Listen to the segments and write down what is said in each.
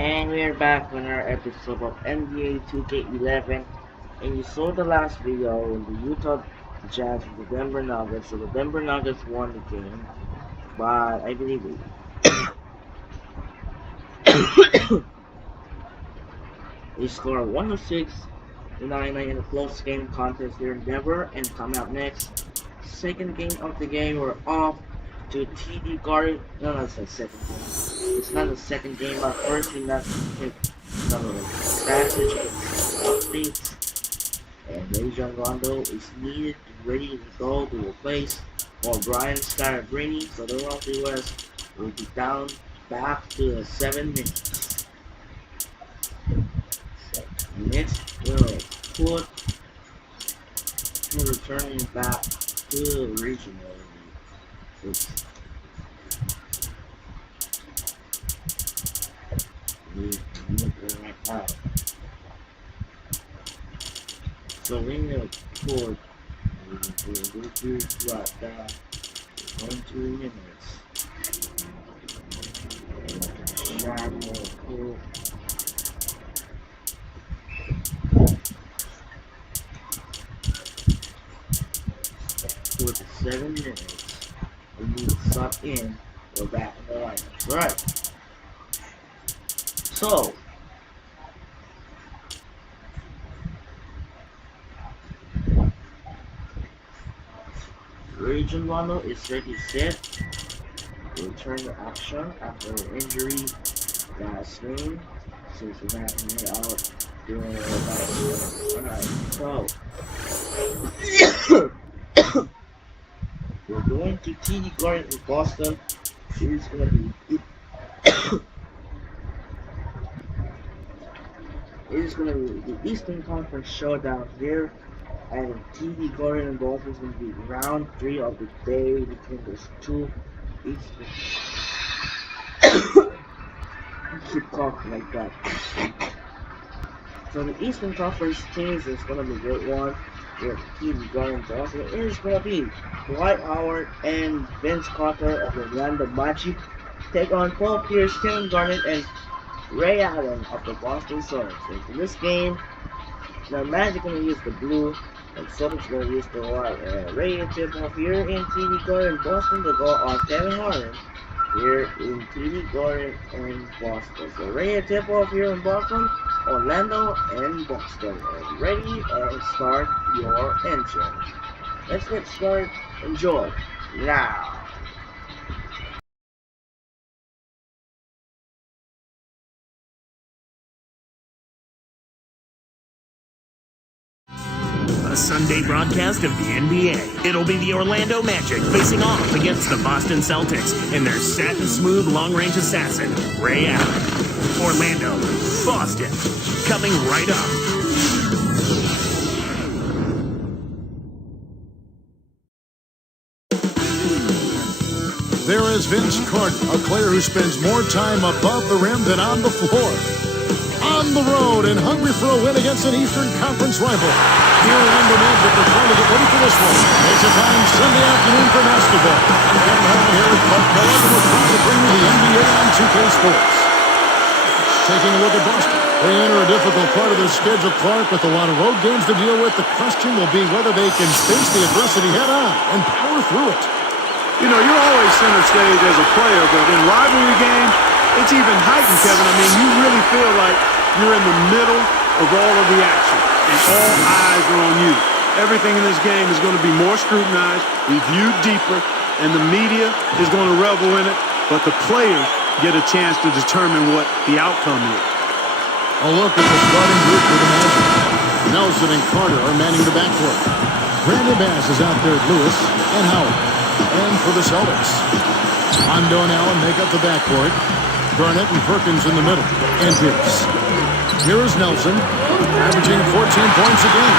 And we're back with another episode of NBA 2K11. And you saw the last video in the Utah Jazz and the Denver Nuggets. So the Denver Nuggets won the game, but I believe they scored 106 to 99 in a close game contest here in Denver. And coming up next, second game of the game, we're off to TD Garden. No, it's the second game. It's not the second game, but first we not hit some of the passage updates. And Rajon Rondo is needed ready to go to replace Brian Scalabrine. So the Milwaukee West will be down back to the 7 minutes. So next we'll put returning back to the regional. So we need to put right down 1-2 minutes. With the 7 minutes, we need to stop in. We're back in the lineups. Right. So Rajon Rondo is ready set. Return to action after the injury last game. Since we're not going out during the last game. Alright, so we're going to TD Garden in Boston. It is gonna be the Eastern Conference showdown here. And TD Garden and Boston is going to be round 3 of the day between those two Eastern. Keep talking like that. So the Eastern Conference teams is going to be a great one. With TD Garden and Boston, it is going to be Dwight Howard and Vince Carter of the Orlando Magic take on Paul Pierce, Tim Garnett, and Ray Allen of the Boston Celtics. In this game, the Magic going to use the blue, and Celtics going to use the white. Ray tip off here in TD Garden, Boston to go on Kevin Harlan here in TD Garden and Boston. So Ray tip off here in Boston, Orlando and Boston. And ready and start your engine. Let's get started. Enjoy now. A Sunday broadcast of the NBA. It'll be the Orlando Magic facing off against the Boston Celtics and their satin smooth long-range assassin, Ray Allen. Orlando, Boston, coming right up. There is Vince Carter, a player who spends more time above the rim than on the floor. On the road and hungry for a win against an Eastern Conference rival. The Orlando Magic are trying to get ready for this one. It's a fine Sunday afternoon for basketball. And here is Clark Miller, and we're proud to bring you the NBA on 2K Sports. Taking a look at Boston. They enter a difficult part of their schedule, Clark, with a lot of road games to deal with. The question will be whether they can face the adversity head-on and power through it. You know, you're always center stage as a player, but in rivalry games, it's even heightened, Kevin. I mean, you really feel like you're in the middle of all of the action, and all eyes are on you. Everything in this game is going to be more scrutinized, reviewed deeper, and the media is going to revel in it, but the players get a chance to determine what the outcome is. A look at the starting group for the Magic. Nelson and Carter are manning the backcourt. Brandon Bass is out there at Lewis and Howard. And for the Celtics, Rondo and Allen make up the backcourt. Garnett and Perkins in the middle. And Pierce. Here is Nelson, averaging 14 points a game.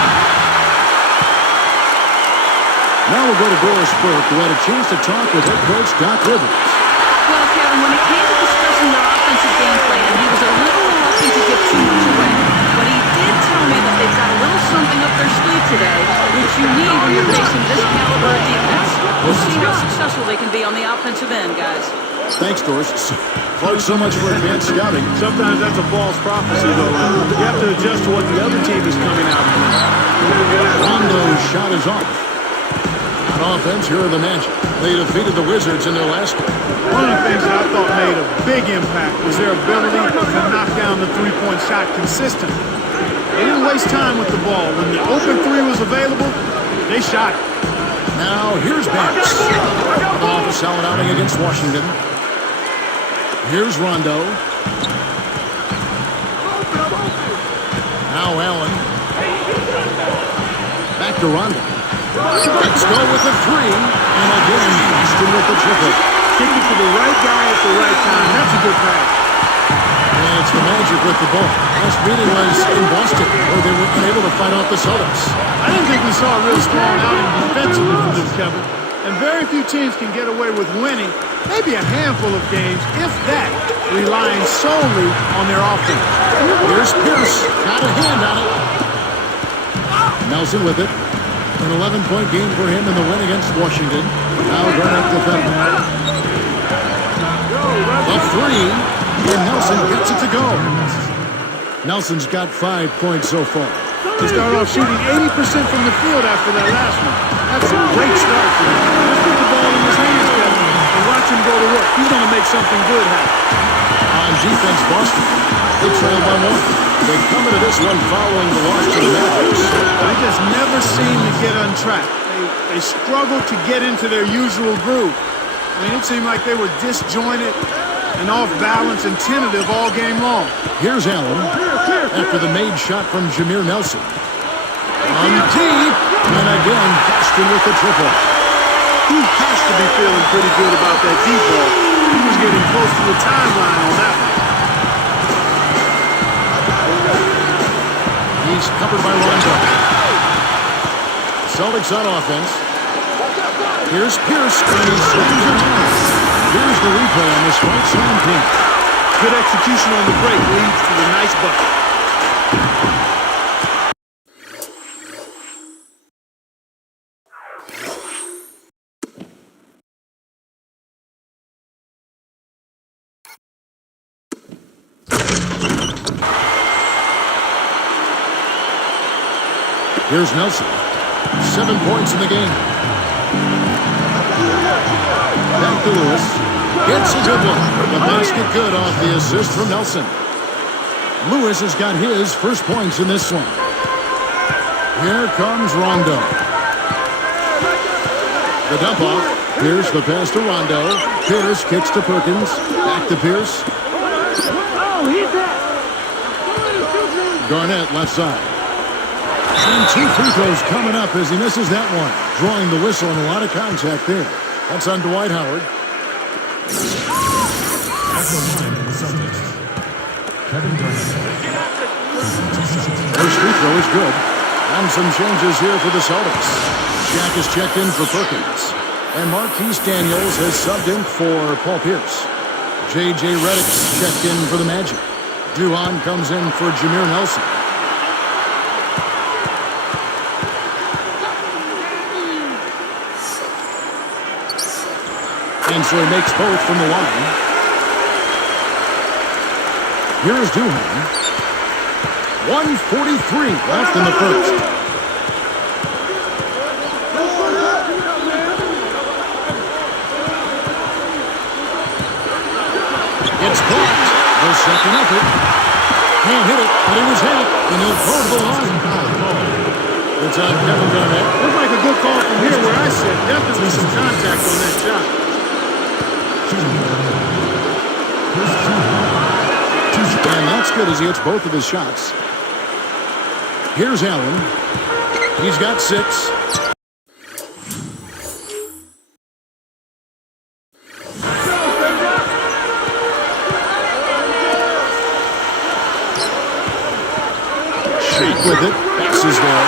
Now we'll go to Doris Burke, who had a chance to talk with head coach Doc Rivers. Well, Kevin, when it came to discussing their offensive game plan, he was a little reluctant to give too much away. But he did tell me that they've got a little something up their sleeve today, which you need when you're facing this caliber of defense. We'll see how successful they can be on the offensive end, guys. Thanks, Doris. Clark, so much for advanced scouting. Sometimes that's a false prophecy, though. You have to adjust to what the other team is coming out with. Rondo's shot is off. On offense, here are the Magic. They defeated the Wizards in their last game. One of the things that I thought made a big impact was their ability to knock down the three-point shot consistently. They didn't waste time with the ball. When the open three was available, they shot it. Now, here's Banks. Coming off a solid outing against Washington. Here's Rondo. Now Allen. Back to Rondo. Let's go with the three. And again, Boston with the triple. Kick it to the right guy at the right time. That's a good pass. And it's the Magic with the ball. Last meeting was in Boston, where they were unable to fight off the Celtics. I didn't think we saw a real strong outing defensively from this, Kevin. And very few teams can get away with winning, maybe a handful of games, if that, relying solely on their offense. Here's Pierce. Got a hand on it. Nelson with it. An 11-point game for him in the win against Washington. Now Garnett defending. The three. And Nelson gets it to go. Nelson's got 5 points so far. He started off shooting 80% from the field after that last one. That's a great start for him. Just put the ball in his hands, Kevin, and watch him go to work. He's going to make something good happen. On defense, Boston. They trail by 1. They come into this one following the loss to the Mavericks. They just never seem to get untracked. They struggle to get into their usual groove. I mean, it seemed like they were disjointed and off balance and tentative all game long. Here's Allen after the made shot from Jameer Nelson. On deep, and again, Boston with the triple. He has to be feeling pretty good about that deep ball. He was getting close to the timeline on that one. He's covered by Rondo. Celtics on offense. Here's Pierce, and he slams it home. Here's the replay on this right side pin. Good execution on the break leads to the nice bucket. Here's Nelson. 7 points in the game. Back to Lewis. Gets a good one. The basket good off the assist from Nelson. Lewis has got his first points in this one. Here comes Rondo. The dump off. Here's the pass to Rondo. Pierce kicks to Perkins. Back to Pierce. Garnett left side. And 2 free throws coming up as he misses that one. Drawing the whistle and a lot of contact there. That's on Dwight Howard. First free throw is good. And some changes here for the Celtics. Shaq is checked in for Perkins. And Marquise Daniels has subbed in for Paul Pierce. J.J. Redick's checked in for the Magic. Duhon comes in for Jameer Nelson. And so he makes both from the line. Here is Duhon. 1:43 left in the first. It's blocked. The second effort. Can't hit it, but he was hit. And he'll go to the line. It's on Kevin Garnett. Looks like a good call from here where I sit. Definitely some contact on that shot. And that's good as he hits both of his shots. Here's Allen. He's got 6. Shake with it. Passes there.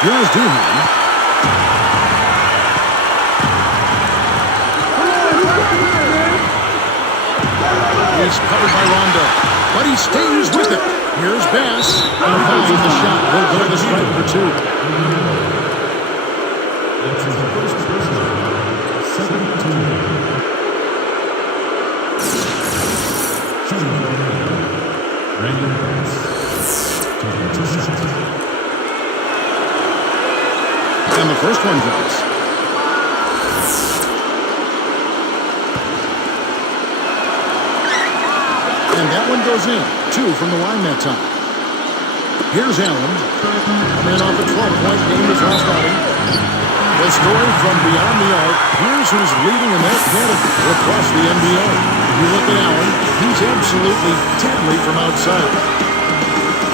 Here's Duhon. He's covered by Rondo, but he stays with it. Here's Bass. And finds the shot. He'll go to the strike for 2. That's his first personal. 7-2. Shooting for Brandon Bass. Taking 2 shots. And the first one drops. And that one goes in. 2 from the line that time. Here's Allen. Coming off a 12-point game this last outing. The story from beyond the arc. Here's who's leading in that category across the NBA. You look at Allen, he's absolutely deadly from outside.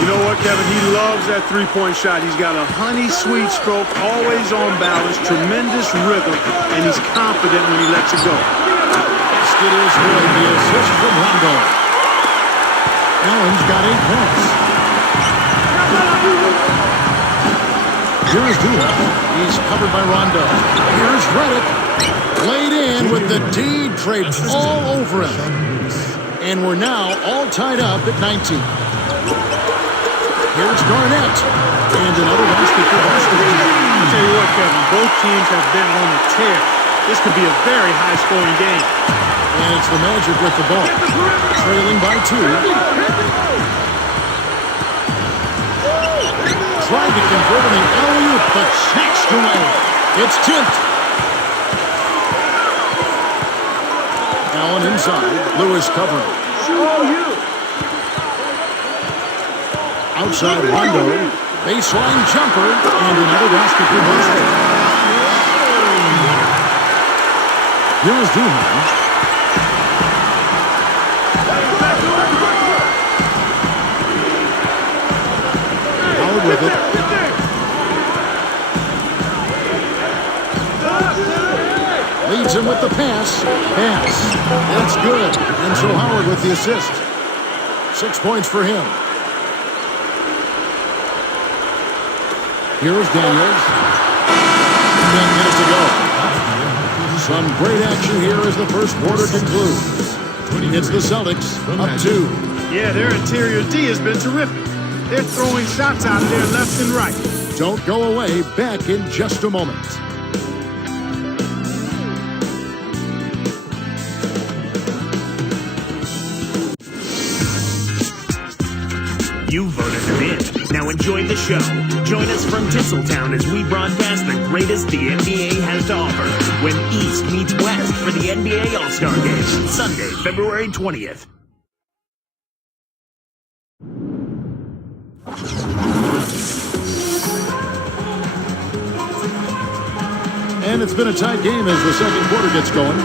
You know what, Kevin? He loves that three-point shot. He's got a honey sweet stroke, always on balance, tremendous rhythm, and he's confident when he lets it go. Skid is good. The assist from Rondo. Allen's got 8 points. Here's Dula. He's covered by Rondo. Here's Redick. Laid in with the D draped all over him. And we're now all tied up at 19. Here's Garnett. And another basket for Boston. I'll tell you what, Kevin, both teams have been on a tear. This could be a very high-scoring game. And it's the Magic with the ball. Trailing by 2. Tried to convert on the alley-oop, but snatched away. It's tipped. Allen inside. Lewis covering. Outside Rondo. Baseline jumper. And another basket for Boston. Here's Duhan. Howard with it. Leads him with the pass. That's good. And so Howard with the assist. 6 points for him. Here's Daniels. 10 minutes to go. Some great action here as the first quarter concludes. It's the Celtics up 2. Yeah, their interior D has been terrific. They're throwing shots out there left and right. Don't go away. Back in just a moment. You voted them in. Now enjoy the show. Join us from Tinseltown as we broadcast the greatest the NBA has to offer when East meets West for the NBA All-Star Game, Sunday, February 20th. And it's been a tight game as the second quarter gets going.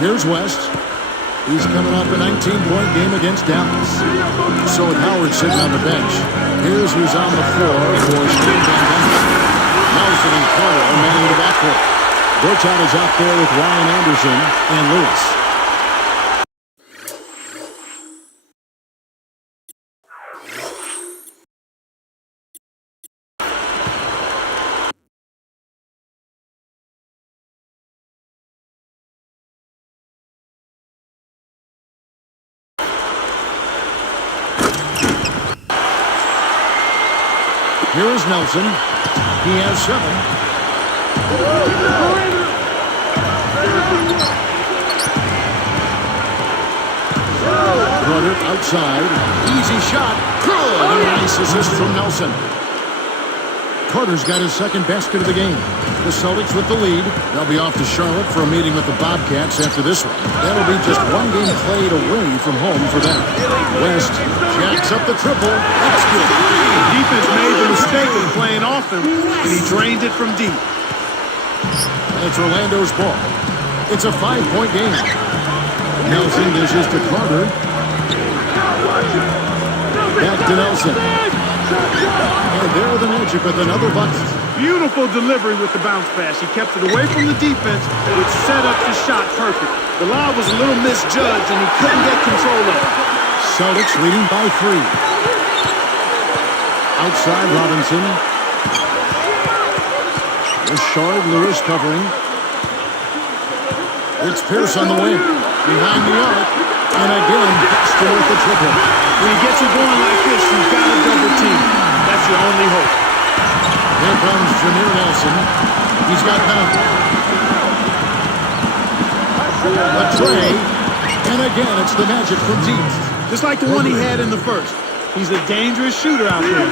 Here's West. He's coming off a 19-point game against Dallas. So with Howard sitting on the bench, here's who's on the floor for Steve Van Gundy. Nelson and Carter are manning the backcourt. Bertot is out there with Ryan Anderson and Lewis. Here is Nelson. He has 7. Carter outside. Easy shot. Good. A nice assist from Nelson. Carter's got his second basket of the game. The Celtics with the lead. They'll be off to Charlotte for a meeting with the Bobcats after this one. That'll be just one game played away from home for them. West jacks up the triple. That's good. Defense made the mistake of playing off him, and he drained it from deep. It's Orlando's ball. It's a 5-point game. Nelson dishes to Carter. Back to Nelson. And there are the Magic with another bucket. Beautiful delivery with the bounce pass. He kept it away from the defense, which set up the shot perfect. The lob was a little misjudged, and he couldn't get control of it. Celtics leading by 3. Outside Robinson. Rashard Lewis covering. It's Pierce on the wing. Behind the arc. And again, Boston with the triple. When you get you going like this, you've got to double team. That's your only hope. Here comes Jameer Nelson. He's got down. A tray. And again, it's the Magic from deep. Just like the one he had in the first. He's a dangerous shooter out there.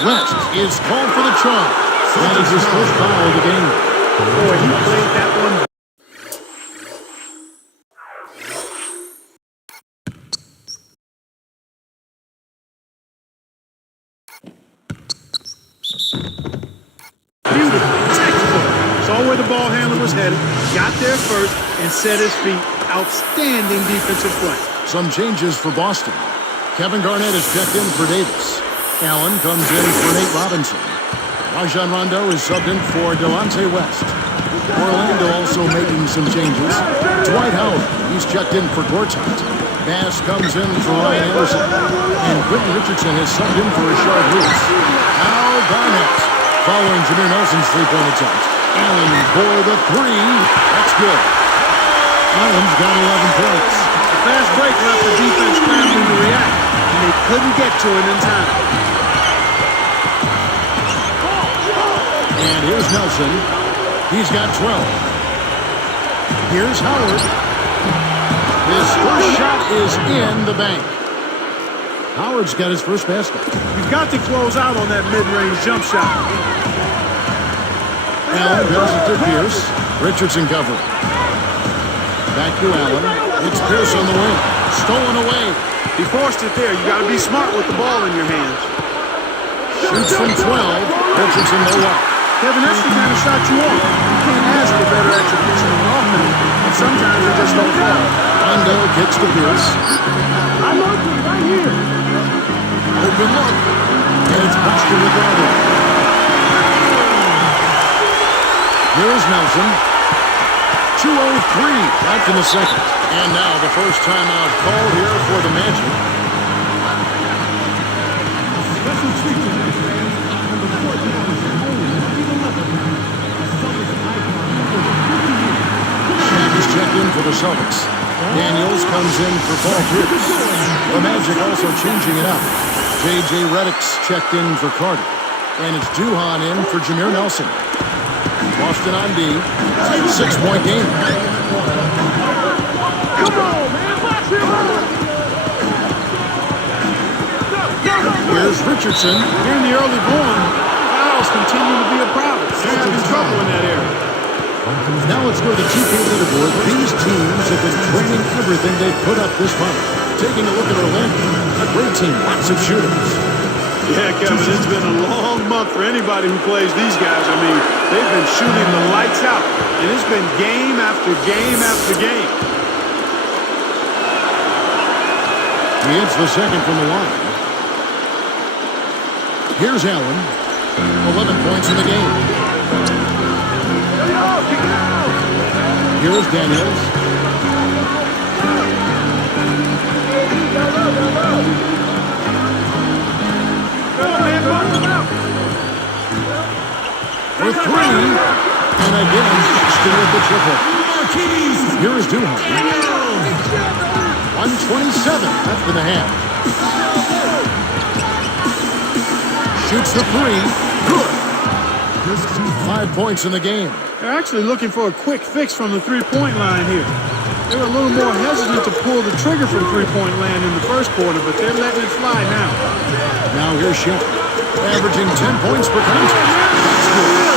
West is called for the charge. That is his first foul of the game. Boy, he played that one. Beautiful, textbook. Saw where the ball handler was headed, got there first, and set his feet. Outstanding defensive play. Some changes for Boston. Kevin Garnett is checked in for Davis. Allen comes in for Nate Robinson. Rajon Rondo is subbed in for Delonte West. Orlando also making some changes. Dwight Howard, he's checked in for Gortat. Bass comes in for Ryan Anderson. And Quentin Richardson is subbed in for Rashard Lewis. Now Garnett, following Jameer Nelson's three-point attempt. Allen for the three. That's good. Allen's got 11 points. The fast break left the defense scrambling to react, and they couldn't get to it in time. And here's Nelson. He's got 12. Here's Howard. His first shot is in the bank. Howard's got his first basket. You've got to close out on that mid-range jump shot. Allen does it to Pierce. Richardson covering. Back to Allen. It's Pierce on the wing. Stolen away. He forced it there. You got to be smart with the ball in your hands. Shoots from 12. Richardson no luck. Kevin, that's the kind of shot you want. You can't ask for better execution of an offense, and sometimes they just don't fall. Rondo kicks to Pierce. I'm open right here. Open look. And it's Boston with Rondo. Here's Nelson. 2:03 left in the second. And now the first timeout called here for the Magic. Special treatment, fans. Number 14 Shaq is checked in for the Celtics. Daniels comes in for Paul Pierce. The Magic also changing it up. J.J. Redick's checked in for Carter. And it's Duhan in for Jameer Nelson. Boston on D. 6-point game. Come on, man. Watch him. Here's Richardson. Here in the early going, fouls continue to be a problem. They're having trouble in that area. Now let's go to the 2K leaderboard. These teams have been training everything they've put up this month. Taking a look at Orlando. A great team. Lots of shooters. Yeah, Kevin, it's been a long month for anybody who plays these guys. I mean, they've been shooting the lights out, and it's been game after game after game. He hits the second from the line. Here's Allen. 11 points in the game. Here's Daniels. For three. And again, Boston with the triple. Here is Duhan. 1:27 left in the half. Shoots the three. Good. 5 points in the game. They're actually looking for a quick fix from the three-point line here. They were a little more hesitant to pull the trigger from three-point land in the first quarter, but they're letting it fly now. Now here's Shep, averaging 10 points per contest. That's good.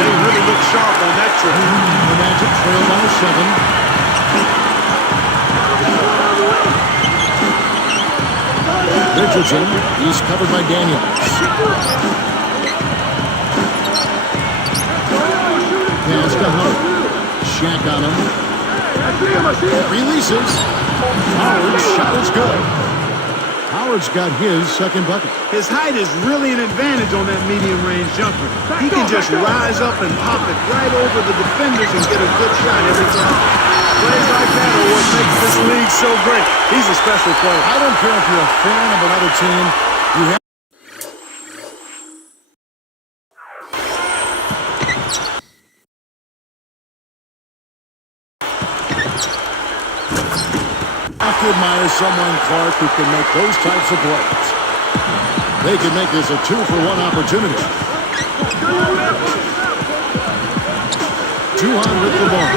They really look sharp on that trip. The Magic trail by 7. Richardson, he's covered by Daniels. Pass to Howard. Shaq on him. Releases. Howard's shot is good. Howard's got his second bucket. His height is really an advantage on that medium-range jumper. He can just rise up and pop it right over the defenders and get a good shot every time. Plays like that are what makes this league so great. He's a special player. I don't care if you're a fan of another team. You have to admire someone, Clark, who can make those types of plays. They can make this a 2-for-1 opportunity. 2 on with the ball.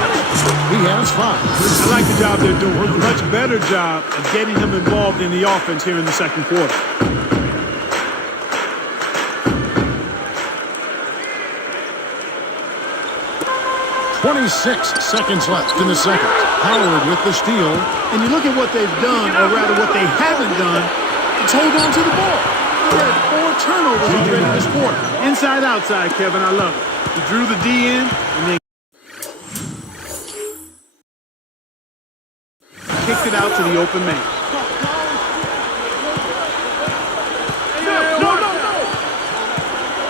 He has 5. I like the job they're doing. A much better job of getting him involved in the offense here in the second quarter. .26 seconds left in the second. Howard with the steal. And you look at what they've done, or rather what they haven't done, it's hold on to the ball. They had 4 turnovers already this quarter. Inside, outside, Kevin, I love it. He drew the D in, and then kicked it out to the open man. No!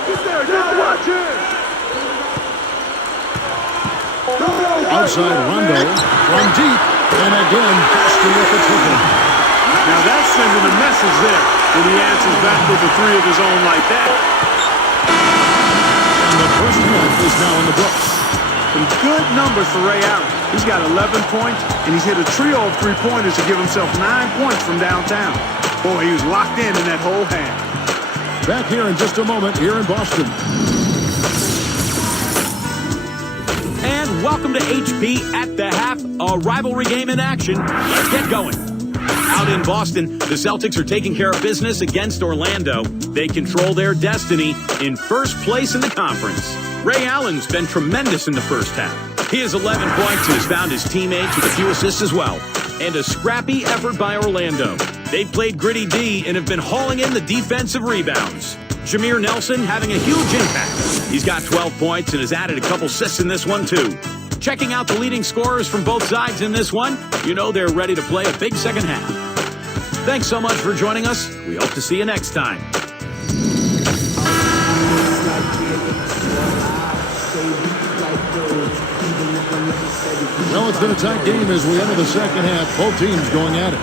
Get there, watch it! Outside Rondo from deep. And again, Boston with the triple. Now that's sending a message there when he answers back with a 3 of his own like that. And the first half is now in the books. Some good numbers for Ray Allen. He's got 11 points, and he's hit a trio of 3-pointers to give himself 9 points from downtown. Boy, he was locked in that whole half. Back here in just a moment here in Boston. And welcome to HP at the half, a rivalry game in action. Let's get going. Out in Boston, the Celtics are taking care of business against Orlando. They control their destiny in first place in the conference. Ray Allen's been tremendous in the first half. He has 11 points and has found his teammates with a few assists as well. And a scrappy effort by Orlando. They've played gritty D and have been hauling in the defensive rebounds. Jameer Nelson having a huge impact. He's got 12 points and has added a couple assists in this one too. Checking out the leading scorers from both sides in this one, you know they're ready to play a big second half. Thanks so much for joining us. We hope to see you next time. Well, it's been a tight game as we enter the second half. Both teams going at it.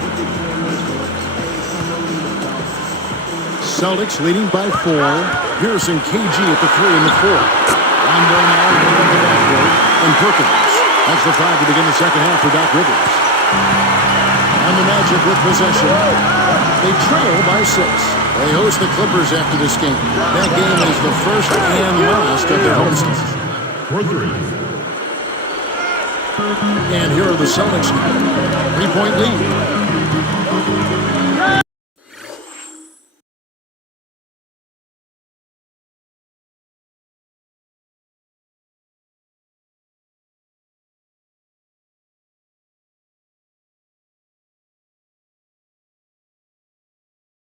Celtics leading by 4. Pierce and KG at the 3 and the 4. Rondo now in the backcourt. And Perkins. That's the 5 to begin the second half for Doc Rivers. And the Magic with possession. They trail by 6. They host the Clippers after this game. That game is the first and last of their home season. For 3. And here are the Celtics now. 3-point lead.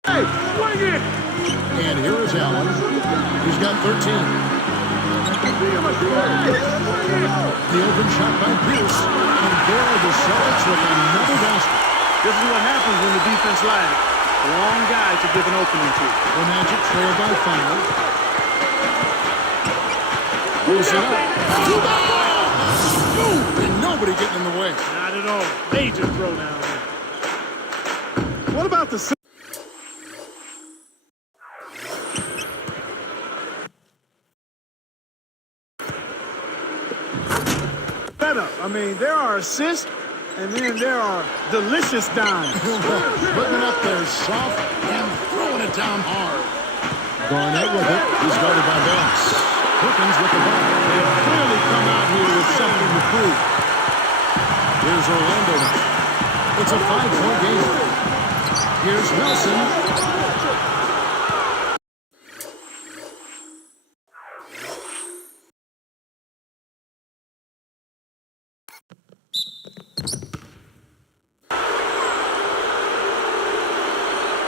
Hey, swing it! And here is Allen. He's got 13. The open shot by Pierce. And there are the Celtics with another basket. This is what happens when the defense lags. The wrong guy to give an opening to. The Magic trail by 5. Pulls it up. And nobody getting in the way. Not at all. Major throw down there. What about the... I mean, there are assists, and then there are delicious dimes. Putting it up there soft and throwing it down hard. Garnett with it. He's guarded by Banks. Perkins with the ball. They have clearly come out here with something to prove. Here's Orlando. It's a 5-point game. Here's Nelson.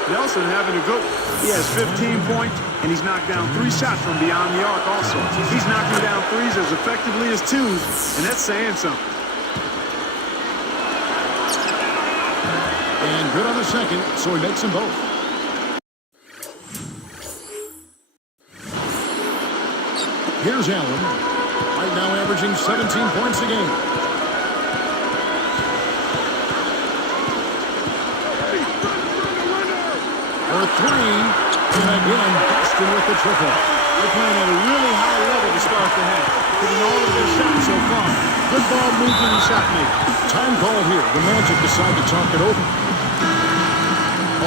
Nelson having a good. He has 15 points, and he's knocked down 3 shots from beyond the arc also. He's knocking down 3s as effectively as 2s, and that's saying something. And good on the second, so he makes them both. Here's Allen. Right now averaging 17 points a game. For 3, and again, Boston with the triple. They're playing at a really high level to start the half, hitting all of their shots so far. Good ball movement and shot making. Time call here. The Magic decide to talk it over.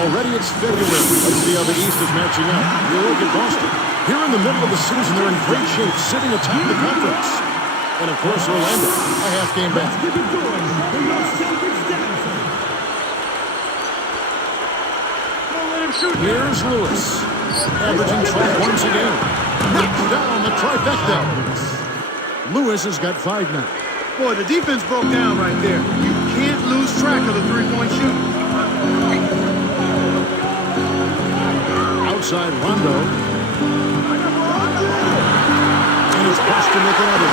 Already it's February. Let's see how the East is matching up. You look at Boston. Here in the middle of the season, they're in great shape, sitting atop the conference. And, of course, Orlando, a half game back. Keep it going. The Los Celtics dancing. Here's Lewis, averaging 12 points a game. Knocks down the trifecta. Lewis has got 5 now. Boy, the defense broke down right there. You can't lose track of the three-point shooting. Outside Rondo. And it's Boston with another.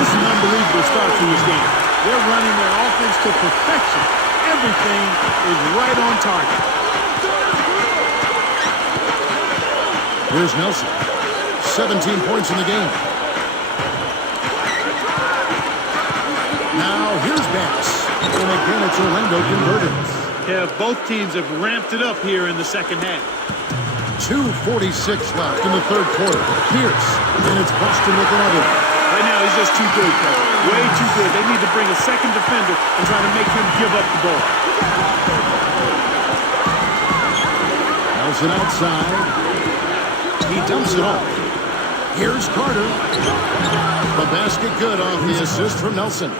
This is an unbelievable start to this game. They're running their offense to perfection. Everything is right on target. Here's Nelson. 17 points in the game. Now here's Bass. And again, it's Orlando converted. Yeah, both teams have ramped it up here in the second half. 2:46 left in the third quarter. Pierce. And it's Boston with another. Right now, he's just too good, Kevin. Way too good. They need to bring a second defender and try to make him give up the ball. Nelson outside. He dumps it off. Here's Carter. The basket good off the assist from Nelson.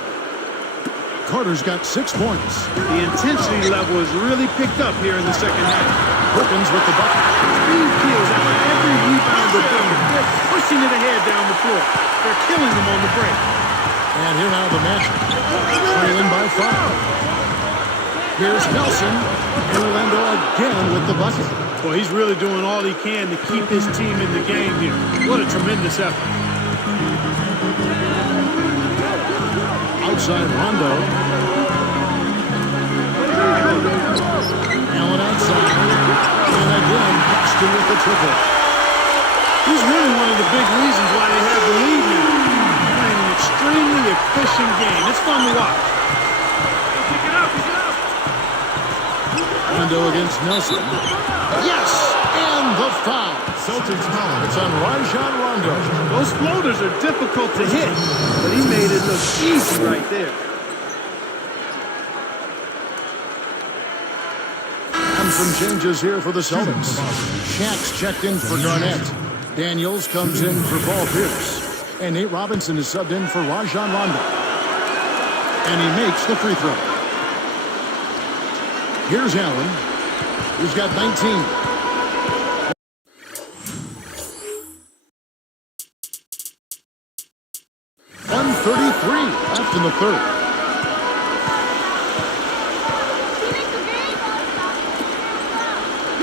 Carter's got 6 points. The intensity level has really picked up here in the second half. Perkins with the bucket. Speed kills after every rebound they're getting. They're pushing it ahead down the floor. They're killing them on the break. And here now the Magic. Trailing by 5. Here's Nelson. And Orlando again with the bucket. Well, he's really doing all he can to keep his team in the game here. What a tremendous effort. Outside Rondo. Allen outside. And again, Boston with the triple. He's really one of the big reasons why they have the lead now. Playing an extremely efficient game. It's fun to watch. Rondo against Nelson. Yes! And the foul. Celtics foul. It's on Rajon Rondo. Those floaters are difficult to hit, but he made it look easy right there. And some changes here for the Celtics. Shaq's checked in for Garnett. Daniels comes in for Paul Pierce. And Nate Robinson is subbed in for Rajon Rondo. And he makes the free throw. Here's Allen. He's got 19. Left in the third.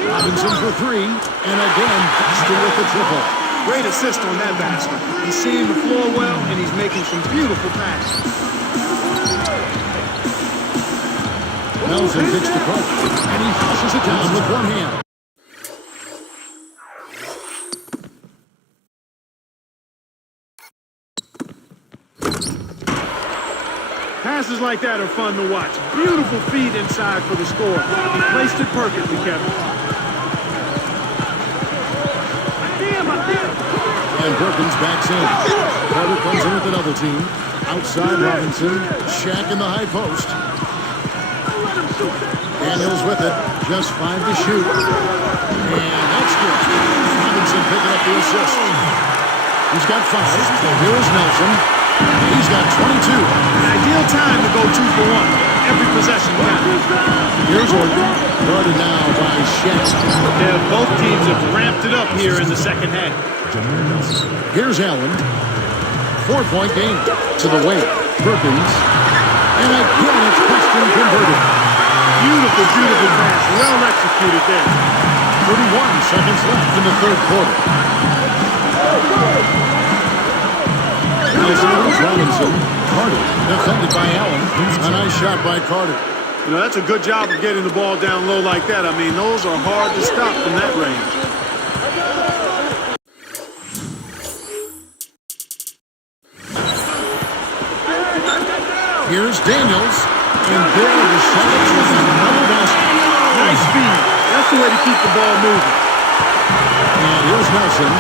Robinson for 3, and again, Boston with the triple. Great assist on that basket. He's seeing the floor well, and he's making some beautiful passes. Nelson picks the puck, and he flushes it down with one hand. Passes like that are fun to watch. Beautiful feed inside for the score. He placed it perfectly, Kevin. And Perkins backs in. Carter comes in with the double team. Outside Robinson. Shaq in the high post. Daniels with it. Just 5 to shoot. And that's good. Robinson picking up the assist. He's got 5. Here's Nelson. He's got 22. An ideal time to go 2 for 1. Every possession counts. Here's Orton. Guarded now by Shaq. Yeah, both teams have ramped it up here in the second half. Here's Allen. 4-point game. To the way. Perkins. And again, it's Boston converted. Beautiful, beautiful pass. Well executed there. 31 seconds left in the third quarter. Robinson. Carter. Defended by Allen. A nice shot by Carter. You know, that's a good job of getting the ball down low like that. I mean, those are hard to stop from that range. Here's Daniels. And there the Celtics with another basket. Nice speed. That's the way to keep the ball moving. And here's Nelson.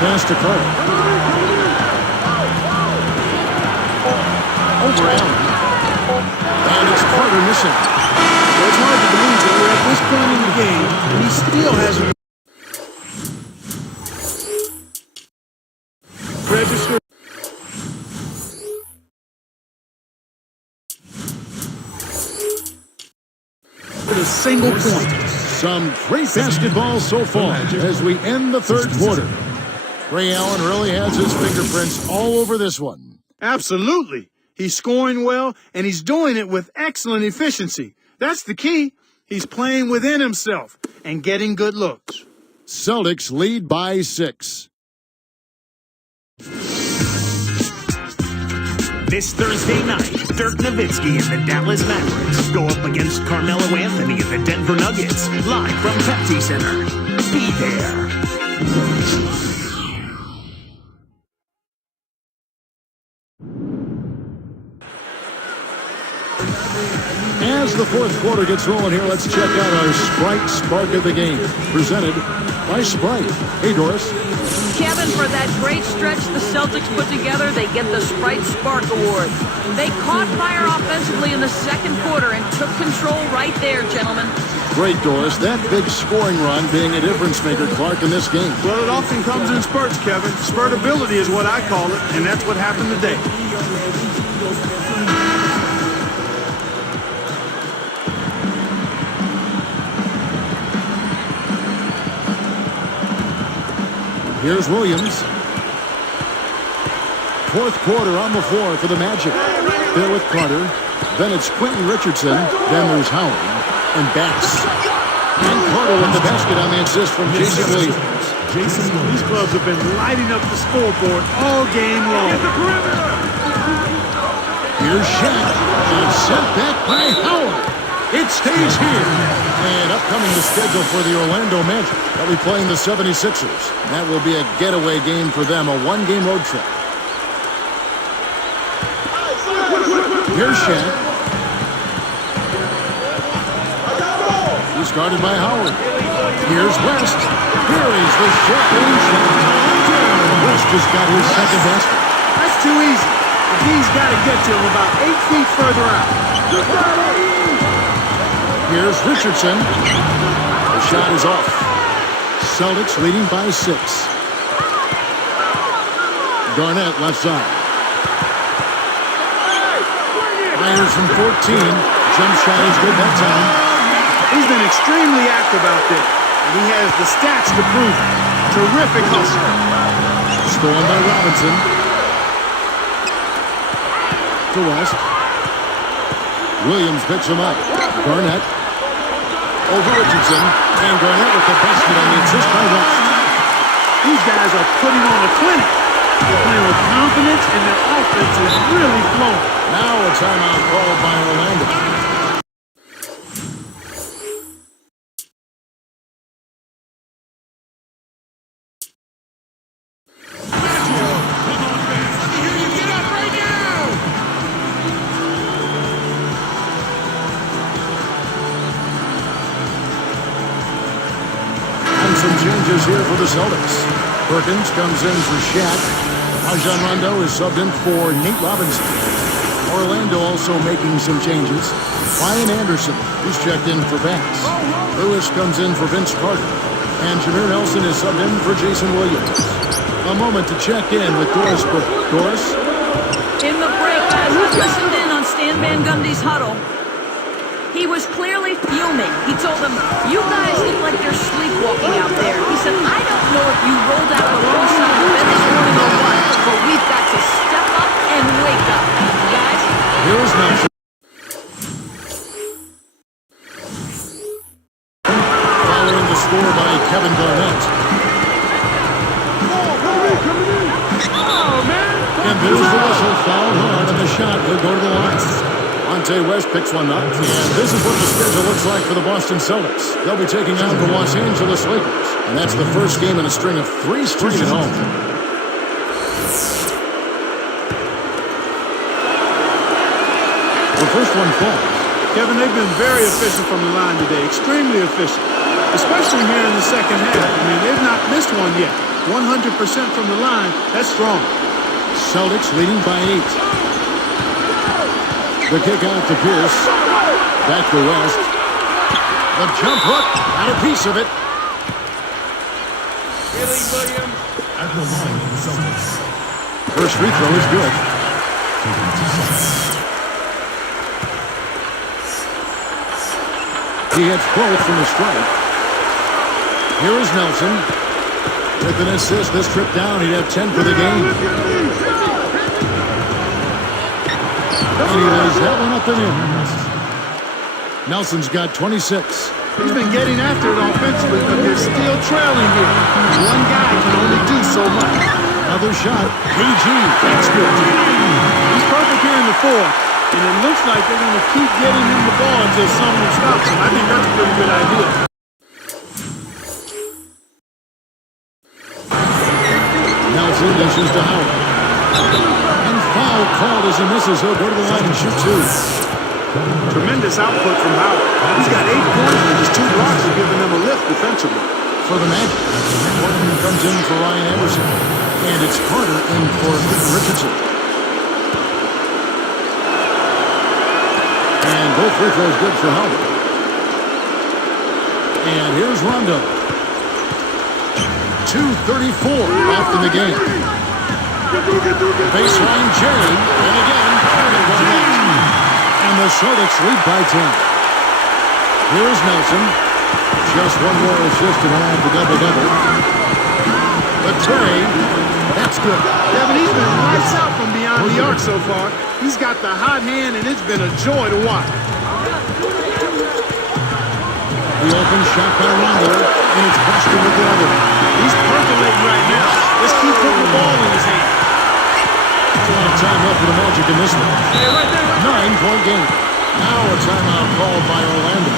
Pass to Carter. over Allen. And it's Carter missing. Well, it's hard to believe that we're at this point in the game, and he still hasn't registered. With a single point. Some great basketball so far as we end the third quarter. Ray Allen really has his fingerprints all over this one. Absolutely. He's scoring well, and he's doing it with excellent efficiency. That's the key. He's playing within himself and getting good looks. Celtics lead by 6. This Thursday night, Dirk Nowitzki and the Dallas Mavericks go up against Carmelo Anthony and the Denver Nuggets, live from Pepsi Center. Be there. As the fourth quarter gets rolling here, let's check out our Sprite Spark of the Game, presented by Sprite. Hey, Doris. Kevin, for that great stretch the Celtics put together, they get the Sprite Spark Award. They caught fire offensively in the second quarter and took control right there, gentlemen. Great, Doris. That big scoring run being a difference maker, Clark, in this game. Well, it often comes in spurts, Kevin. Spurtability is what I call it, and that's what happened today. Here's Williams. Fourth quarter on the floor for the Magic. There with Carter. Then it's Quentin Richardson. Then there's Howard. And Bass. And Carter with the basket on the assist from Jason Williams. These clubs have been lighting up the scoreboard all game long. Here's Shaq. And it's sent back by Howard. It stays here. And upcoming the schedule for the Orlando Magic. They'll be playing the 76ers. That will be a getaway game for them, a one-game road trip. Here's Shaq. He's guarded by Howard. Here's West. Here is the shot. West just got his second basket. That's too easy. He's got to get to him about 8 feet further out. Here's Richardson. The shot is off. Celtics leading by 6. Garnett left side. Fires from 14. Jump shot is good that time. He's been extremely active out there, and he has the stats to prove it. Terrific hustle. Stolen by Robinson. To West. Williams picks him up. Garnett. Over Richardson. And Garnett with the basket on the assist by West. These guys are putting on a clinic. They're playing with confidence, and their offense is really flowing. Now a timeout called by Orlando. Some changes here for the Celtics. Perkins comes in for Shaq. Rajon Rondo is subbed in for Nate Robinson. Orlando also making some changes. Ryan Anderson, who's checked in for Bass. Lewis comes in for Vince Carter. And Jameer Nelson is subbed in for Jason Williams. A moment to check in with Doris Burke. Doris? In the break, guys, I listened in on Stan Van Gundy's huddle. He was clearly fuming. He told them, "You guys look like you're sleepwalking out there." He said, "I don't know if you rolled out the wrong side of the bed this morning or what, but we've got to step up and wake up. Guys?" Here's Nelson. Following the score by Kevin Garnett. And there's the whistle, foul hard, and the shot will go to the line. Monte West picks one up, and this is what the schedule looks like for the Boston Celtics. They'll be taking on the Los Angeles Lakers, and that's the first game in a string of 3 straight at home. The first one falls. Kevin, they've been very efficient from the line today, extremely efficient, especially here in the second half. I mean, they've not missed one yet. 100% from the line, that's strong. Celtics leading by 8. The kick out to Pierce. Back to West. The jump hook. Got a piece of it. At the line of the Celtics. First free throw is good. Taking 2 shots. He hits both from the strike. Here is Nelson. With an assist this trip down, he'd have 10 for the game. And he lays that one up and in. Nelson's got 26. He's been getting after it offensively, but they're still trailing here. One guy can only do so much. Another shot. KG. That's good. He's perfect here in the fourth, and it looks like they're going to keep getting him the ball until someone stops him. I think that's a pretty good idea. Nelson dishes to Howard. And foul called as he misses. He'll go to the line and shoot 2. Tremendous output from Howard. He's got 8 points and just 2 blocks are giving them a lift defensively. For the Magic, Gordon comes in for Ryan Anderson. And it's Carter in for Quentin Richardson. And both free throws good for Howard. And here's Rondo. 2:34 left in the game. Baseline Jerry. And again, Carter will net. And the Celtics lead by 10. Here's Nelson. Just one more assist and he'll have the double-double. But Trey, that's good. Devin, he's been lights out from beyond the arc so far. He's got the hot hand, and it's been a joy to watch. The open shot by Rondo, and it's Preston with the other. He's percolating right now. Let's keep putting the ball in his hand. A lot of time left for the Magic in this one. 9-point game. Now a timeout called by Orlando.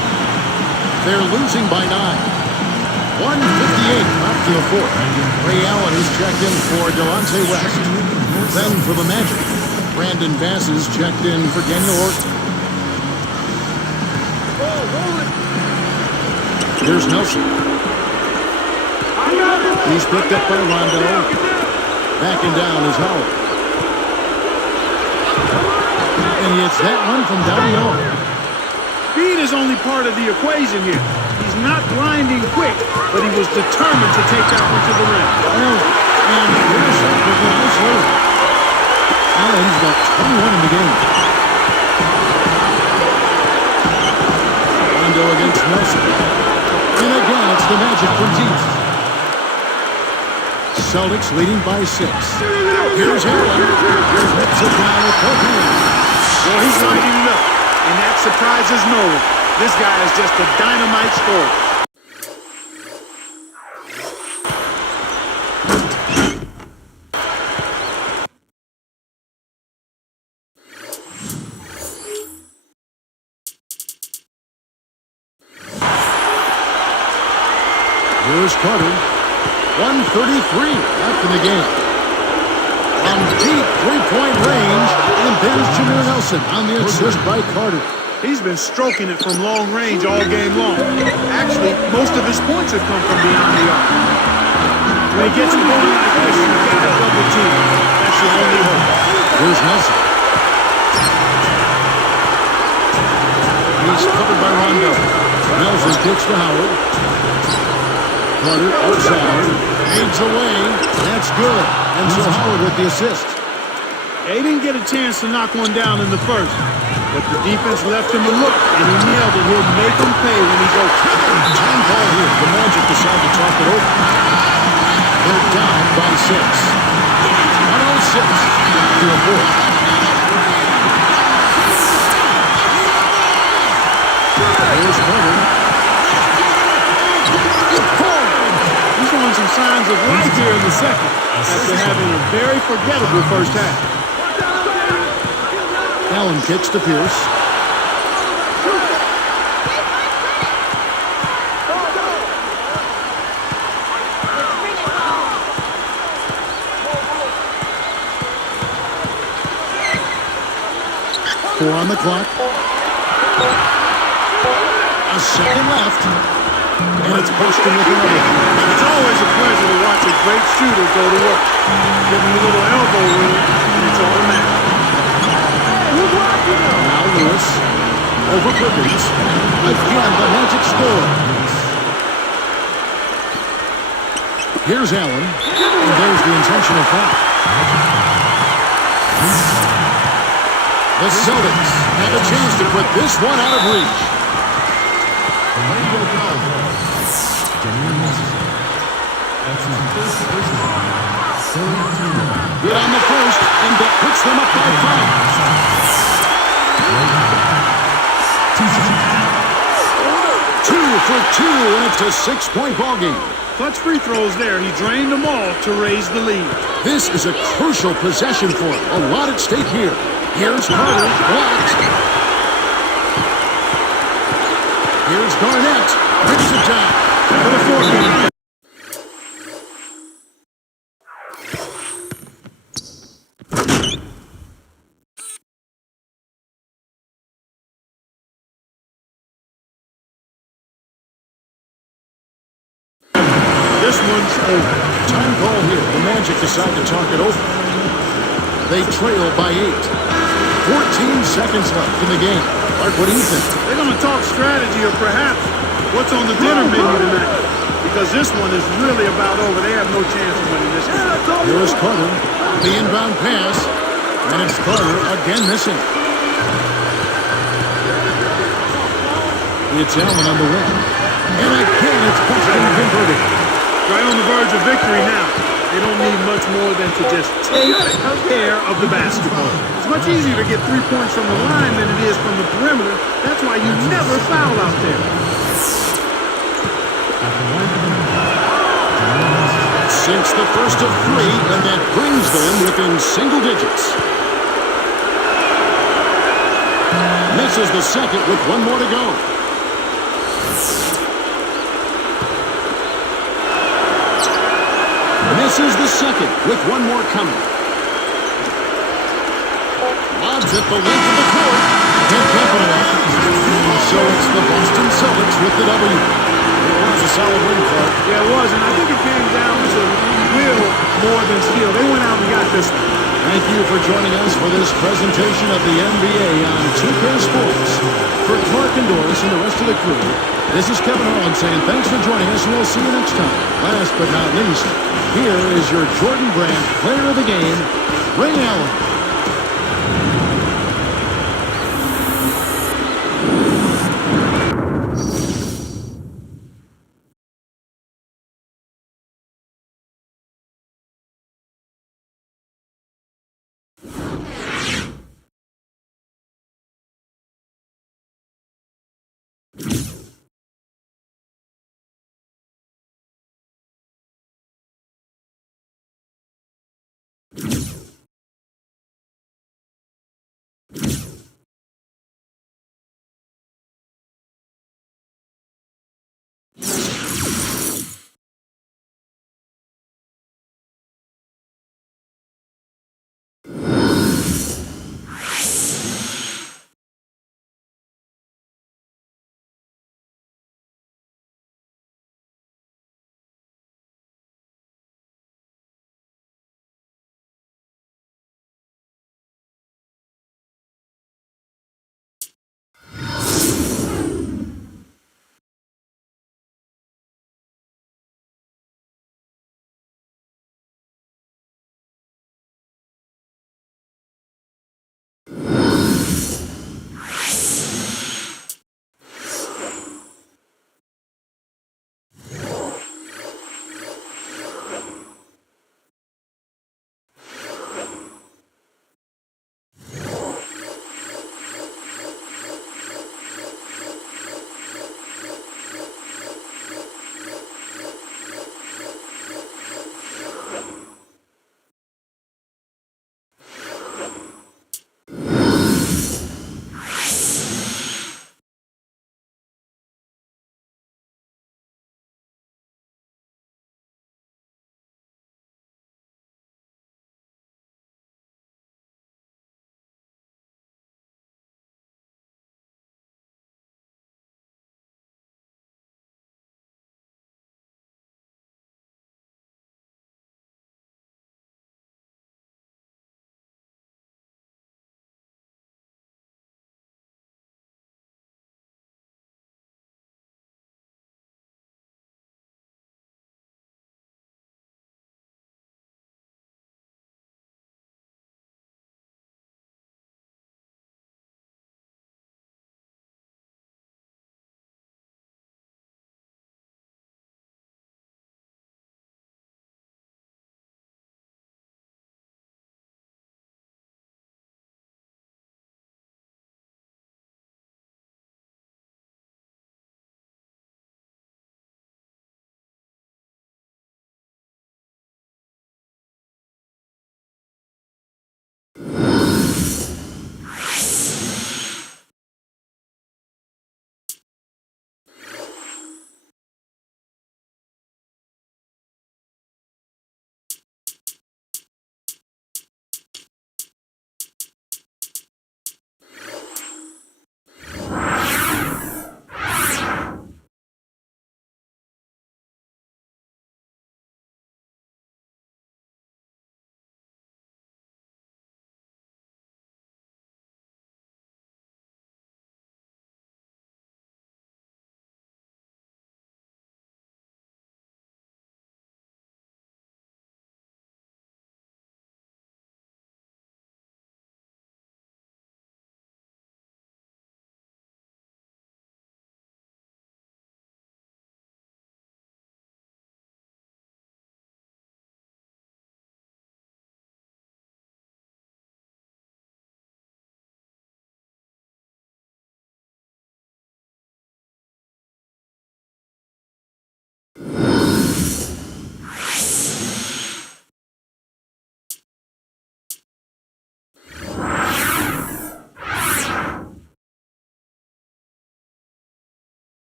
They're losing by 9. 1:58 left to the fourth. Ray Allen is checked in for Delonte West. Then for the Magic, Brandon Bass is checked in for Daniel Orton. Here's Nelson. He's picked up by Rondo. Backing down is Howard. And he hits that one from down low. Speed is only part of the equation here. He's not grinding quick, but he was determined to take that one to the rim. And here's a with a nice load. Allen's got 21 in the game. Rondo against Nelson. And again, it's the Magic from deep. Celtics leading by 6. Here's Allen. Rips it down with both hands. Well, he's lighting it up, and that surprises no one. This guy is just a dynamite scorer. Here's Carter. 1:33 left in the game. From deep three-point range, and there's Jameer Nelson on the assist by Carter. He's been stroking it from long range all game long. Actually, most of his points have come from beyond the arc. When he gets it going like this, you got to double team. That's your only hope. Here's Nelson. He's covered by Rondo. Nelson kicks to Howard. Carter outside. Fades away. That's good. And so Howard with the assist. They didn't get a chance to knock one down in the first, but the defense left him a look, and he nailed it. He'll make him pay when he's open. Time ball here. The Magic decide to talk it over. They're down by 6. 106 to the fourth. Here's Carter. He's showing some signs of life here in the second after having a very forgettable first half. Allen kicks to Pierce. Four on the clock. A second left. And it's Preston with another. It's always a pleasure to watch a great shooter go to work. Give him a little elbow room, and it's automatic. Now Lewis over Perkins. Again, the Magic score. Here's Allen, and there's the intentional foul. The Celtics have a chance to put this one out of reach. Orlando Cowboys. Genuine message. That's his first personal. Good on the first, and that puts them up by 5. 2 for 2, and it's a 6-point ballgame. Clutch free throws there. He drained them all to raise the lead. This is a crucial possession for him. A lot at stake here. Here's Carter, blocked. Here's Garnett, brings it down. For the fourth. This one's over. Time call here. The Magic decide to talk it over. They trail by 8. 14 seconds left in the game. Mark, what do you think? They're going to talk strategy or perhaps what's on the dinner menu tonight. Because this one is really about over. They have no chance of winning this game. Here's Carter. The inbound pass. And it's Carter again missing. It's Allen on the wing. And again, it's pushed and converted. Right on the verge of victory now. They don't need much more than to just take care of the basketball. It's much easier to get 3 points from the line than it is from the perimeter. That's why you never foul out there. Sinks the first of 3, and that brings them within single digits. Misses the second with 1 more to go. Misses the second with 1 more coming. Lobs at the length of the court. Can't capitalize. So it's the Boston Celtics with the W. It was a solid win, Clark. Yeah, it was, and I think it came down to will more than skill. They went out and got this one. Thank you for joining us for this presentation of the NBA on 2K Sports. For Clark and Doris and the rest of the crew, this is Kevin Holland saying thanks for joining us, and we'll see you next time. Last but not least, here is your Jordan Brand Player of the Game, Ray Allen.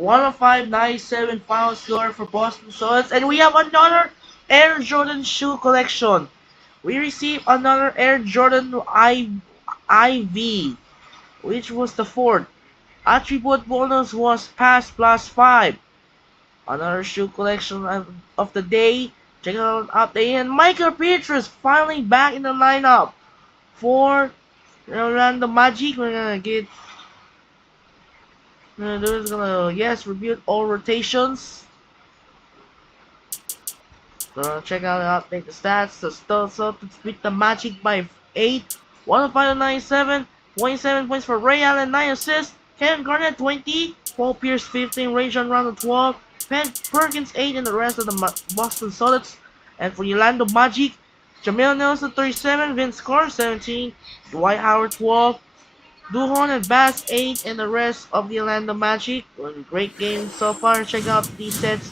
105.97 final score for Boston Celtics. And we have another Air Jordan shoe collection. We received another Air Jordan IV, which was the fourth. Attribute bonus was pass plus 5. Another shoe collection of the day. Check it out update. And Michael Pietrus finally back in the lineup for Orlando Magic. We're gonna get. Yes, review all rotations. So check out and update the stats. The Celtics beat the Magic by 8. 105-97. 27 points for Ray Allen, 9 assists. Kevin Garnett 20. Paul Pierce 15. Rajon Rondo 12. Perkins 8 and the rest of the Boston Celtics. And for Orlando Magic, Jamil Nelson 37. Vince Carter 17. Dwight Howard 12. Duhon and Bass 8 and the rest of the Orlando Magic. Great game so far. Check out these sets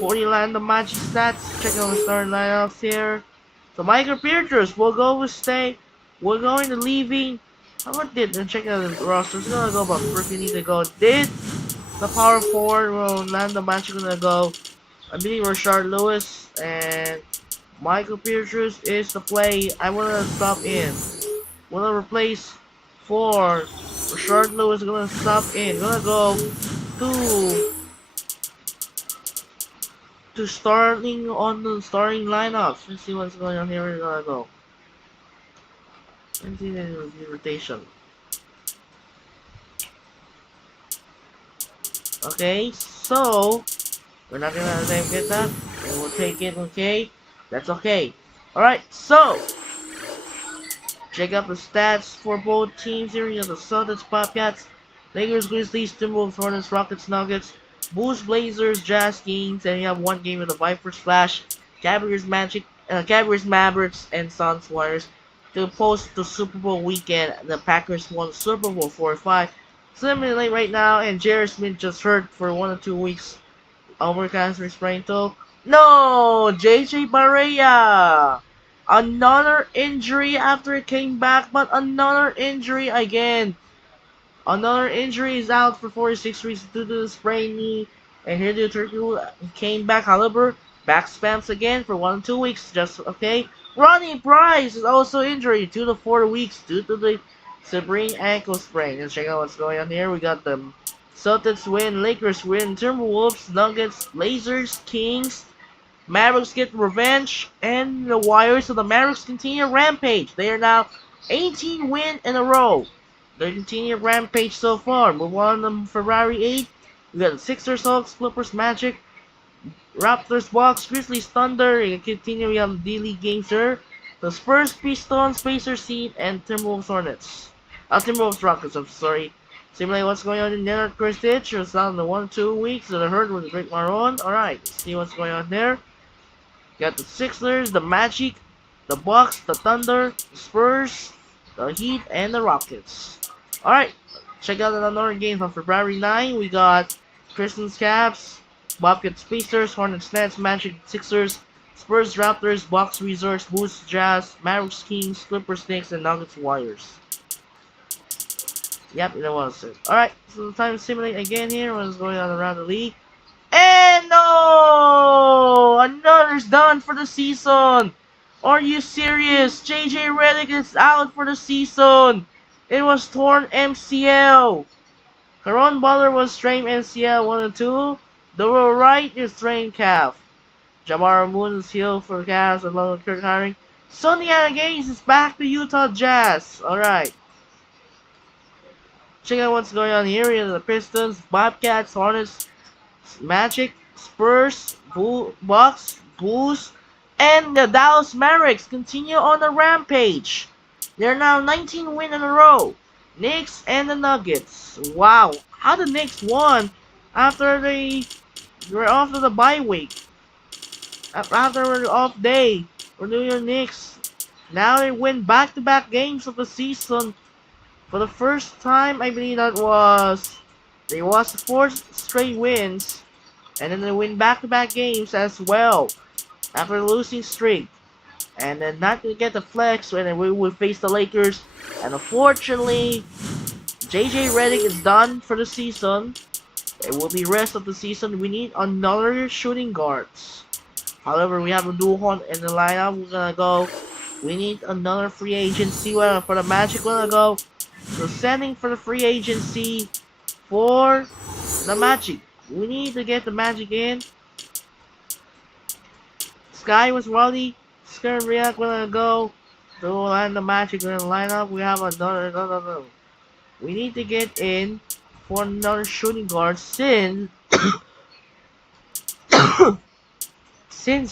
for the Orlando Magic stats. Check out the starting lineups here. So Michael Pietrus will go with stay. We're going to leaving. How about this? And check out the roster. It's gonna go about freaking need to go. Did the power forward Orlando Magic gonna go? I believe Rashard Lewis and Michael Pietrus is the play. I wanna stop in. Wanna replace for Rashard Lewis gonna stop in. Gonna go to starting on the starting lineups. Let's see what's going on here. We're gonna go. Let's see the rotation. Okay, so we're not gonna let them get that. And we'll take it, okay? That's okay. Alright, so check out the stats for both teams here. You have the Celtics, Bobcats, Lakers, Grizzlies, Timberwolves, Hornets, Rockets, Nuggets, Bulls, Blazers, Jazz, Kings, and you have one game with the Vipers, Flash, Cavaliers, Mavericks, and Suns, Warriors. To post the Super Bowl weekend, the Packers won the Super Bowl 4-5. Similarly, right now, and Jerry Smith just hurt for 1 or 2 weeks over cancer sprain toe. No, JJ Barea. Another injury after it came back, but another injury again. Another injury is out for 46 weeks due to the sprained knee. And here the Turkey came back, however, back spams again for 1 or 2 weeks. Just okay. Ronnie Price is also injured 2 to 4 weeks due to the sprained ankle sprain. Let's check out what's going on here. We got the Celtics win, Lakers win, Timberwolves, Nuggets, Blazers, Kings, Mavericks get revenge, and the Warriors of the Mavericks continue rampage. They are now 18 wins in a row. They continue rampage so far. Move on to Ferrari 8. We got the Sixers, Hawks, Clippers, Magic, Raptors, Bucks, Grizzlies, Thunder. And continue we have the D-League games here. The Spurs, Pistons, Pacers, Heat, and Timberwolves, Hornets. Timberwolves, Rockets, I'm sorry. Similarly, what's going on in Leonard Kristich? It was down in the 1 2 weeks that I heard with Rick Maron. Alright, let's see what's going on there. Got the Sixers, the Magic, the Bucks, the Thunder, the Spurs, the Heat, and the Rockets. Alright, check out another game on February 9. We got Pistons, Cavs, Bobcats, Pacers, Hornets, Nets, Magic, Sixers, Spurs, Raptors, Bucks, Wizards, Bulls, Jazz, Mavericks, Kings, Clippers, Knicks, and Nuggets, Warriors. Yep, that was it. Alright, so time to simulate again here what's going on around the league. And no! Another's done for the season! Are you serious? JJ Redick is out for the season! It was torn MCL. Caron Butler was strained MCL 1 and 2. Doral Wright is strained calf. Jamar Moon is healed for Cavs along with Kirk Hiring. Sonny Gaines is back to Utah Jazz. Alright. Check out what's going on here. We have the Pistons, Bobcats, Hornets, Magic, Spurs, Bucks, Bulls, and the Dallas Mavericks continue on the rampage. They're now 19 wins in a row. Knicks and the Nuggets. Wow, how the Knicks won after they were off of the bye week. After the off day for New York Knicks. Now they win back-to-back games of the season. For the first time, I believe that was they lost 4 straight wins, and then they win back-to-back games as well after a losing streak. And then not gonna get the flex when we will face the Lakers. And unfortunately, JJ Redick is done for the season. It will be rest of the season. We need another shooting guards. However, we have a Duhon in the lineup. We're gonna go. We need another free agency. For the Magic, we're gonna go. So sending for the free agency for the Magic. We need to get the Magic in. Sky was Wally. Skirm React, we're gonna go. To land the Magic in the lineup. We have another. No. We need to get in for another shooting guard since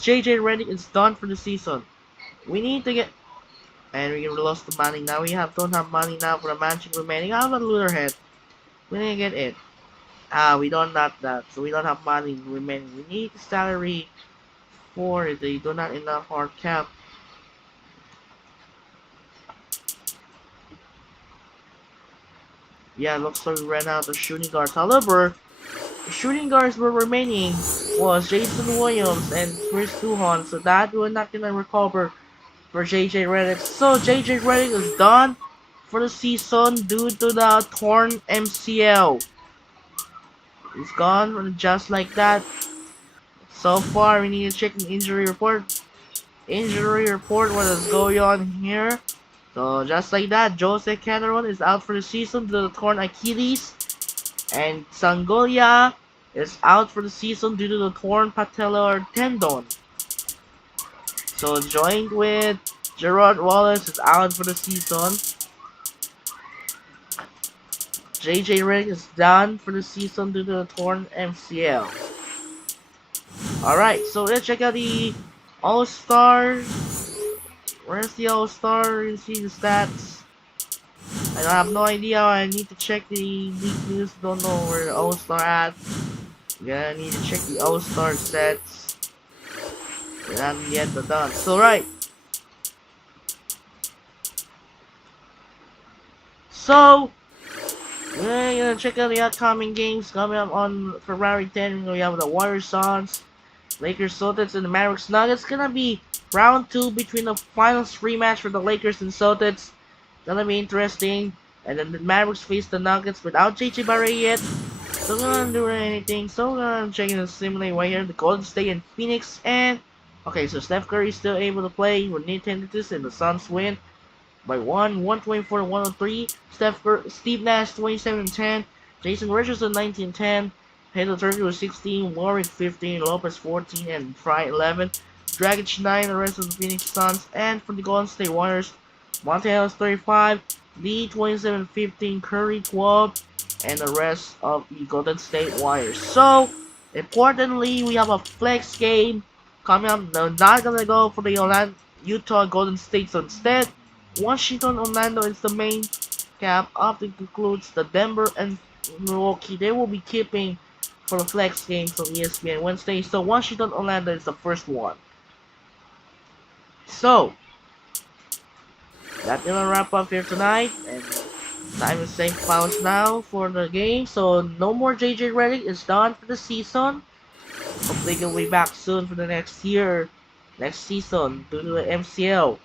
JJ Redick is done for the season. We need to get, and we lost the money now. Don't have money now for the Magic remaining. How about Lutherhead? We need to get it. We don't have that, so we don't have money remaining. We need salary for it. They do not enough hard cap. Yeah, looks like we ran out of shooting guards. However, the shooting guards were remaining was Jason Williams and Chris Duhon, so that we're not gonna recover for JJ Redick. So JJ Redick is done for the season due to the torn MCL. He's gone just like that. So far, we need to check the injury report. Injury report, what is going on here? So just like that, Jose Calderon is out for the season due to the torn Achilles. And Sangolia is out for the season due to the torn patellar tendon. So joined with Gerard Wallace is out for the season. JJ Redick is done for the season due to the torn MCL. Alright, so let's check out the All-Star. Where's the All-Star? You see the stats. I have no idea. I need to check the league news. Don't know where the All-Star at. Yeah, I need to check the All-Star stats. We haven't yet done. So right. So we're gonna check out the upcoming games coming up on February 10. We have the Warriors Suns, Lakers Celtics, and the Mavericks Nuggets. Gonna be round 2 between the finals rematch for the Lakers and Celtics. Gonna be interesting. And then the Mavericks face the Nuggets without JJ Barrett yet. So gonna do anything. So we're gonna check in the simulate right here. The Golden State and Phoenix. And okay, so Steph Curry is still able to play with Nate Tenditous, and the Suns win by 124 to 103. Steve Nash 27-10. Jason Richardson 19-10. Halo Turkey was 16. Warwick 15. Lopez 14. And Fry 11. Dragic 9. The rest of the Phoenix Suns. And for the Golden State Warriors, Monte Ellis 35. Lee 27-15. Curry 12. And the rest of the Golden State Warriors. So, importantly, we have a flex game coming up. They're not gonna go for the Utah Golden State. So instead, Washington Orlando is the main cap. After it concludes the Denver and Milwaukee, they will be keeping for the flex games on ESPN Wednesday. So Washington Orlando is the first one. So that's gonna wrap up here tonight, and time to say fouls now for the game. So no more JJ Redick is done for the season. Hopefully he'll be back soon for the next season due to the MCL.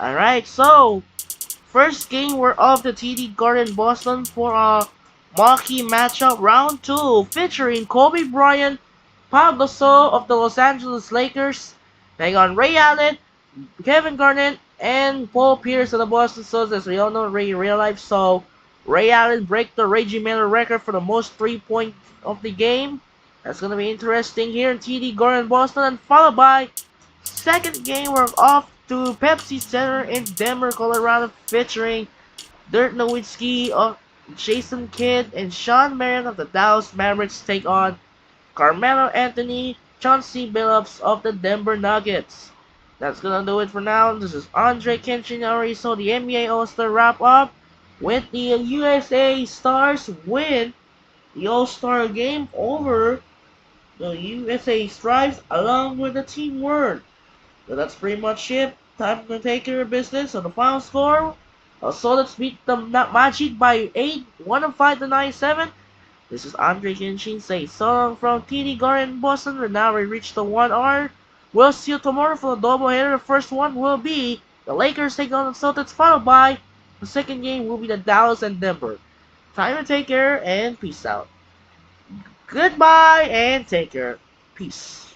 Alright, so first game we're off the TD Garden Boston for a marquee matchup round 2 featuring Kobe Bryant, Pau Gasol of the Los Angeles Lakers, taking on Ray Allen, Kevin Garnett, and Paul Pierce of the Boston Celtics. As we all know, Ray in real life. So Ray Allen break the Reggie Miller record for the most 3-point of the game. That's gonna be interesting here in TD Garden Boston, and followed by second game we're off to Pepsi Center in Denver, Colorado, featuring Dirk Nowitzki of Jason Kidd and Sean Marion of the Dallas Mavericks take on Carmelo Anthony, Chauncey Billups of the Denver Nuggets. That's gonna do it for now. This is Andre Kenshin. So the NBA All-Star wrap up with the USA Stars win the All-Star game over the USA Stripes along with the Team Word. So that's pretty much it. Time to take care of business. On the final score, Celtics beat the Magic by 8, 105 to 97. This is Andre Genshin say so long from TD Garden Boston, and now we reach the 1 hour. We'll see you tomorrow for the doubleheader. The first one will be the Lakers taking on the Celtics, followed by the second game will be the Dallas and Denver. Time to take care and peace out. Goodbye and take care. Peace.